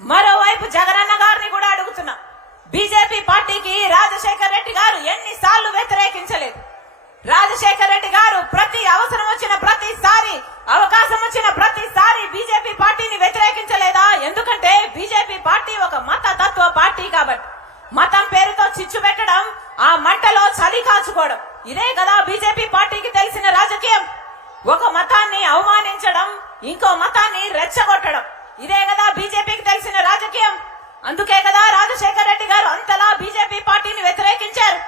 మరోవైపు జగనన్న గారిని కూడా అడుగుతున్నా, బీజేపీ పార్టీకి రాజశేఖర్ రెడ్డి గారు ఎన్నిసార్లు వ్యతిరేకించలేదు? రాజశేఖర్ రెడ్డి గారు ప్రతి అవసరం వచ్చిన ప్రతిసారి, అవకాశం వచ్చిన ప్రతిసారి బీజేపీ పార్టీని వ్యతిరేకించలేదా? ఎందుకంటే బీజేపీ పార్టీ ఒక మత తత్వ పార్టీ కాబట్టి. మతం పేరుతో చిచ్చు పెట్టడం, ఆ మంటలో చలి కాచుకోవడం, ఇదే కదా బీజేపీ పార్టీకి తెలిసిన రాజకీయం. ఒక మతాన్ని అవమానించడం, ఇంకో మతాన్ని రెచ్చగొట్టడం, ఇదే కదా బీజేపీకి తెలిసిన రాజకీయం. అందుకే కదా రాజశేఖర్ రెడ్డి గారు అంతలా బీజేపీ పార్టీని వ్యతిరేకించారు.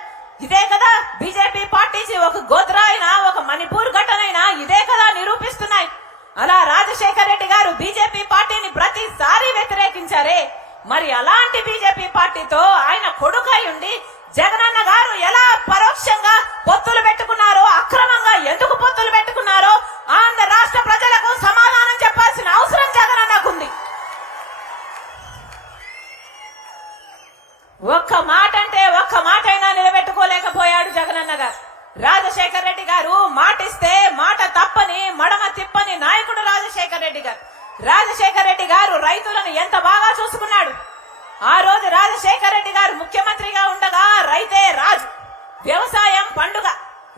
ఇదే కదా బీజేపీ పార్టీ ఒక గోత్రా అయినా, ఒక మణిపూర్ ఘటనైనా ఇదే కదా నిరూపిస్తున్నాయి. అలా రాజశేఖర్ రెడ్డి గారు బీజేపీ పార్టీని ప్రతిసారి వ్యతిరేకించారే, మరి అలాంటి బీజేపీ పార్టీతో ఆయన కొడుకై ఉండి జగనన్న గారు ఎలా పరోక్షంగా పొత్తులు పెట్టుకున్నారో, అక్రమంగా ఎందుకు పొత్తులు పెట్టుకున్నారో ఆంధ్ర రాష్ట్ర ప్రజలకు సమాధానం చెప్పాల్సిన అవసరం జగనన్నకుంది. ఒక్క మాట అంటే ఒక్క మాట అయినా నిలబెట్టుకోలేకపోయాడు జగనన్న గారు. రాజశేఖర్ రెడ్డి గారు మాటిస్తే మాట తప్పని, మడమ తిప్పని నాయకుడు రాజశేఖర్ రెడ్డి గారు. రాజశేఖర్ రెడ్డి గారు రైతులను ఎంత బాగా చూసుకున్నాడు. ఆ రోజు రాజశేఖర్ రెడ్డి గారు ముఖ్యమంత్రిగా ఉండగా రైతే రాజు, వ్యవసాయం పండుగ,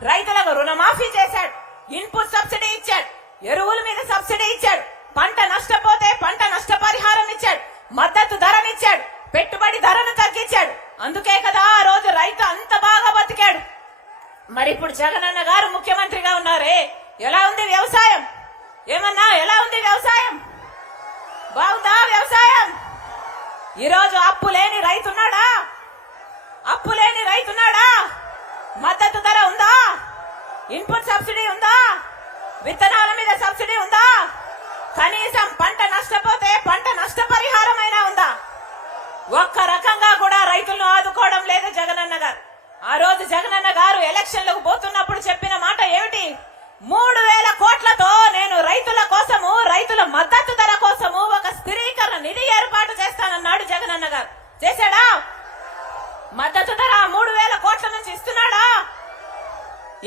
రైతులకు రుణమాఫీ చేశాడు, ఇన్పుట్ సబ్సిడీ ఇచ్చాడు, ఎరువుల మీద సబ్సిడీ ఇచ్చాడు, పంట నష్టపోతే పంట నష్టపరిహారం ఇచ్చాడు, మద్దతు ధరనిచ్చాడు, పెట్టుబడి ధరను తగ్గించాడు. అందుకే కదా ఆ రోజు రైతు అంత బాగా బతికాడు. మరి ఇప్పుడు జగనన్న గారు ముఖ్యమంత్రిగా ఉన్నారే, ఎలా ఉంది వ్యవసాయం? ఏమన్నా ఎలా ఉంది వ్యవసాయం? బాగుందా వ్యవసాయం? ఈరోజు అప్పు లేని రైతున్నాడా? అప్పు లేని రైతున్నాడా? మద్దతు ధర ఉందా? ఇన్పుట్ సబ్సిడీ ఉందా? విత్తనాల మీద సబ్సిడీ ఉందా? కనీసం పంట నష్టపోతే పంట నష్టపరిహారం అయినా ఉందా? ఒక్క రకంగా కూడా రైతులను ఆదుకోవడం లేదు జగనన్న గారు. ఆ రోజు జగనన్న గారు ఎలక్షన్లకు పోతున్నప్పుడు చెప్పిన మాట ఏమిటి? 3,000 కోట్లతో నేను రైతుల కోసము, రైతుల మద్దతు ధర కోసము ఒక స్థిరీకరణ నిధి ఏర్పాటు చేస్తానన్నాడు జగనన్న గారు. చేశాడా? మద్దతు ధర 3,000 కోట్ల నుంచి ఇస్తున్నాడా?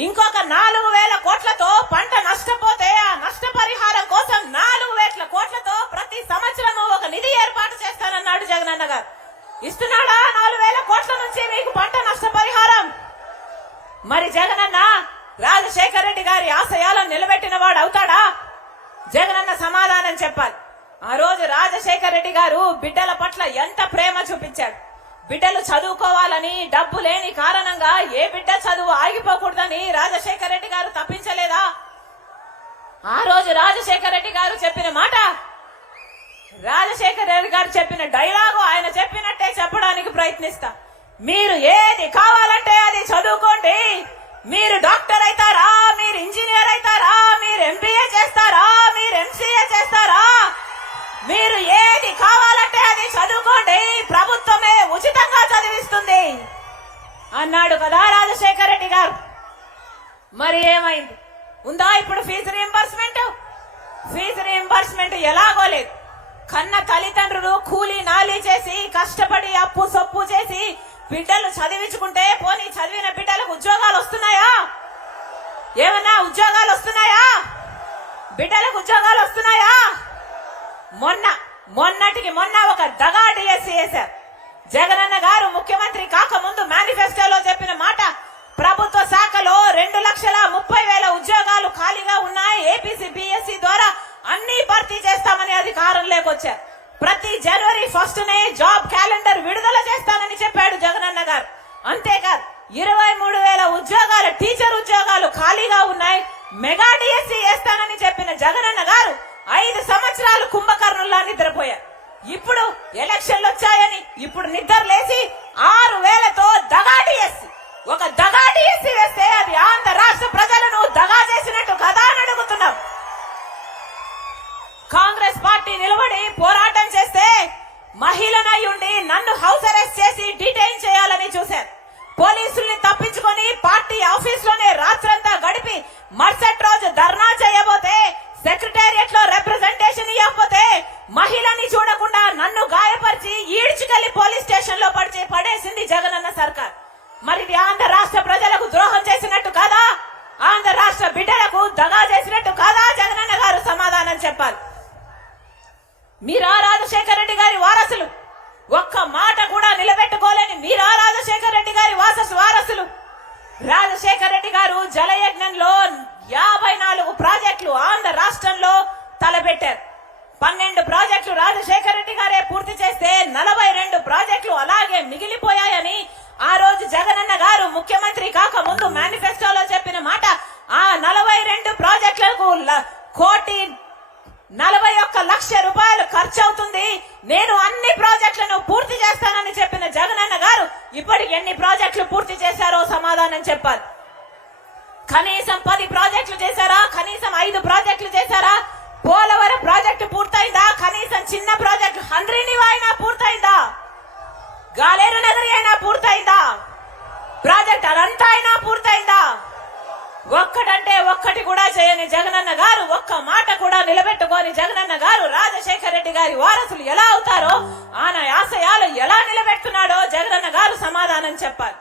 ఇంకొక 4,000 కోట్లతో పంట నష్టపోతే ఆ నష్టపరిహారం కోసం 4,000 కోట్లతో ప్రతి సంవత్సరము ఒక నిధి ఏర్పాటు చేస్తానన్నాడు జగనన్న గారు. ఇస్తున్నాడా 4,000 కోట్ల నుంచి మీకు పంట నష్టపరిహారం? మరి జగనన్న రాజశేఖర్ రెడ్డి గారి ఆశయాలను నిలబెట్టిన వాడు అవుతాడా? జగనన్న సమాధానం చెప్పాలి. ఆ రోజు రాజశేఖర్ రెడ్డి గారు బిడ్డల పట్ల ఎంత ప్రేమ చూపించాడు. బిడ్డలు చదువుకోవాలని, డబ్బు లేని కారణంగా ఏ బిడ్డ చదువు ఆగిపోకూడదని రాజశేఖర్ రెడ్డి గారు తప్పించలేదా? ఆ రోజు రాజశేఖర్ రెడ్డి గారు చెప్పిన మాట, రాజశేఖర్ రెడ్డి గారు చెప్పిన డైలాగు ఆయన చెప్పినట్టే చెప్పడానికి ప్రయత్నిస్తా. మీరు ఏది కావాలంటే అది చదువుకోండి. మీరు డాక్టర్ అవుతారా, మీరు ఇంజనీర్ అవుతారా, మీరు ఎంబీఏ చేస్తారా, మీరు ఎంసీఏ చేస్తారా, మీరు ఏది కావాలంటే అది చదువుకోండి, ప్రభుత్వమే ఉచితంగా చదివిస్తుంది అన్నాడు కదా రాజశేఖర్ రెడ్డి గారు. మరి ఏమైంది? ఉందా ఇప్పుడు ఫీజు రీయింబర్స్మెంట్? ఫీజు రీయింబర్స్మెంట్ ఎలాగో లేదు. కన్న తల్లిదండ్రులు కూలీ నాలీ చేసి కష్టపడి అప్పు సొప్పు చేసి బిడ్డలు చదివించుకుంటే పోనీ చదివిన బిడ్డలకు ఉద్యోగాలు వస్తున్నాయా? ఏమన్నా ఉద్యోగాలు వస్తున్నాయా? బిడ్డలకు ఉద్యోగాలు వస్తున్నాయా? మొన్నటికి మొన్న ఒక దగా డిఎస్సీ వేశారు. జగనన్న గారు ముఖ్యమంత్రి కాకముందు మేనిఫెస్టోలో చెప్పిన మాట, ప్రభుత్వ శాఖలో 2,30,000 ఉద్యోగాలు ఖాళీగా ఉన్నాయి, ఏపీసీ బిఎస్సీ ద్వారా అన్ని భర్తీ చేస్తామని అధికారంలోకి వచ్చారు. ప్రతి జనవరి 1నే జాబ్ క్యాలెండర్ విడుదల చేస్తానని చెప్పాడు జగనన్న గారు. అంతేకాదు 23,000 ఉద్యోగాలు, టీచర్ ఉద్యోగాలు ఖాళీగా ఉన్నాయి, మెగా డిఎస్సీ వేస్తానని చెప్పిన జగనన్న గారు 5 సంవత్సరాలు కుంభకర్ణుల్లా నిద్రపోయారు. ఇప్పుడు ఎలక్షన్లు వచ్చాయని ఇప్పుడు నిద్ర లేచి 6,000తో దగా డిఎస్సీ, ఒక దగా డిఎస్సీ వేస్తే అది ఆంధ్ర రాష్ట్ర ప్రజలను దగా చేసినట్టు కదా అని అడుగుతున్నాం. కాంగ్రెస్ పార్టీ నిలబడి పోరాటం చేస్తే మహిళనై ఉండి నన్ను హౌస్ అరెస్ట్ చేసి డిటైన్ చేయాలని చూశారు. పోలీసుల్ని తప్పించుకొని పార్టీ ఆఫీస్ లోనే రాత్రంతా గడిపి మరుసటి రోజు ధర్నా చేయబోతే, సెక్రటేరియట్ లో రిప్రజెంటేషన్ ఇవ్వకపోతే, మహిళని చూడకుండా నన్ను గాయపరిచి ఈడ్చుకెళ్లి పోలీస్ స్టేషన్ లో పడేసింది జగనన్న సర్కార్. మరి ఇది ఆంధ్ర రాష్ట్ర ప్రజలకు ద్రోహం చేసినట్టు కాదా? ఆంధ్ర రాష్ట్ర బిడ్డలకు దగా చేసినట్టు కాదా? జగనన్న గారు సమాధానం చెప్పాలి. మీరా రాజశేఖర్ రెడ్డి గారి వారసు ఒక్క మాట కూడా నిలబెట్టుకోలేని మీరా రాజశేఖర రెడ్డి గారి వారసులు. రాజశేఖర రెడ్డి గారు జలయజ్ఞంలో 54 ప్రాజెక్టులు ఆంధ్ర రాష్ట్రంలో తలపెట్టారు. 12 ప్రాజెక్టులు రాజశేఖర రెడ్డి గారే పూర్తి చేస్తే 42 ప్రాజెక్టులు అలాగే మిగిలిపోయాయని ఆ రోజు జగనన్న గారు ముఖ్యమంత్రి కాక ముందు మేనిఫెస్టోలో చెప్పిన మాట. ఆ 42 ప్రాజెక్టులకు 1,41,00,000 రూపాయలు ఖర్చు అవుతుంది, నేను అన్ని ప్రాజెక్టులను పూర్తి చేస్తానని చెప్పిన జగనన్న గారు ఇప్పటికి ఎన్ని ప్రాజెక్టులు పూర్తి చేశారో సమాధానం చెప్పాలి. కనీసం 10 ప్రాజెక్టులు చేశారా? కనీసం 5 ప్రాజెక్టులు చేశారా? పోలవరం ప్రాజెక్టు పూర్తయిందా? కనీసం చిన్న ప్రాజెక్టు హంద్రీనివా అయినా పూర్తయిందా? గాలేరు నగరి అయినా పూర్తయిందా? ప్రాజెక్ట్ అదంతా అయినా పూర్తయిందా? ఒక్కటంటే ఒక్కటి కూడా చేయని జగనన్న గారు, ఒక్క మాట కూడా నిలబెట్టుకోని జగనన్న గారు రాజశేఖర రెడ్డి గారి వారసులు ఎలా అవుతారో, ఆయన ఆశయాలు ఎలా నిలబెడుతున్నాడో జగనన్న గారు సమాధానం చెప్పాలి.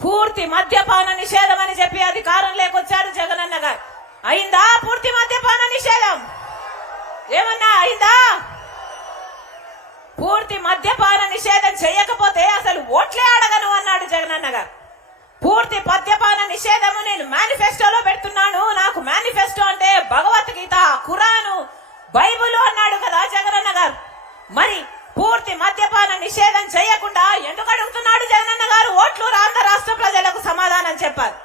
పూర్తి మద్యపాన నిషేధం అని చెప్పి అధికారం లేకొచ్చాడు జగనన్న గారు. అయిందా పూర్తి మద్యపాన నిషేధం? ఏమన్నా అయిందా? పూర్తి మద్యపాన నిషేధం చేయకపోతే అసలు ఓట్లే అడగను అన్నాడు జగనన్న గారు. పూర్తి మద్యపాన నిషేధము నేను మేనిఫెస్టోలో పెడుతున్నాను, నాకు మేనిఫెస్టో అంటే భగవద్గీత, ఖురాను, బైబుల్ అన్నాడు కదా జగనన్న గారు. మరి పూర్తి మద్యపాన నిషేధం చేయకుండా ఎందుకు అడుగుతున్నాడు జగనన్న గారు ఓట్లు? ఆంధ్ర రాష్ట్ర ప్రజలకు సమాధానం చెప్పాలి.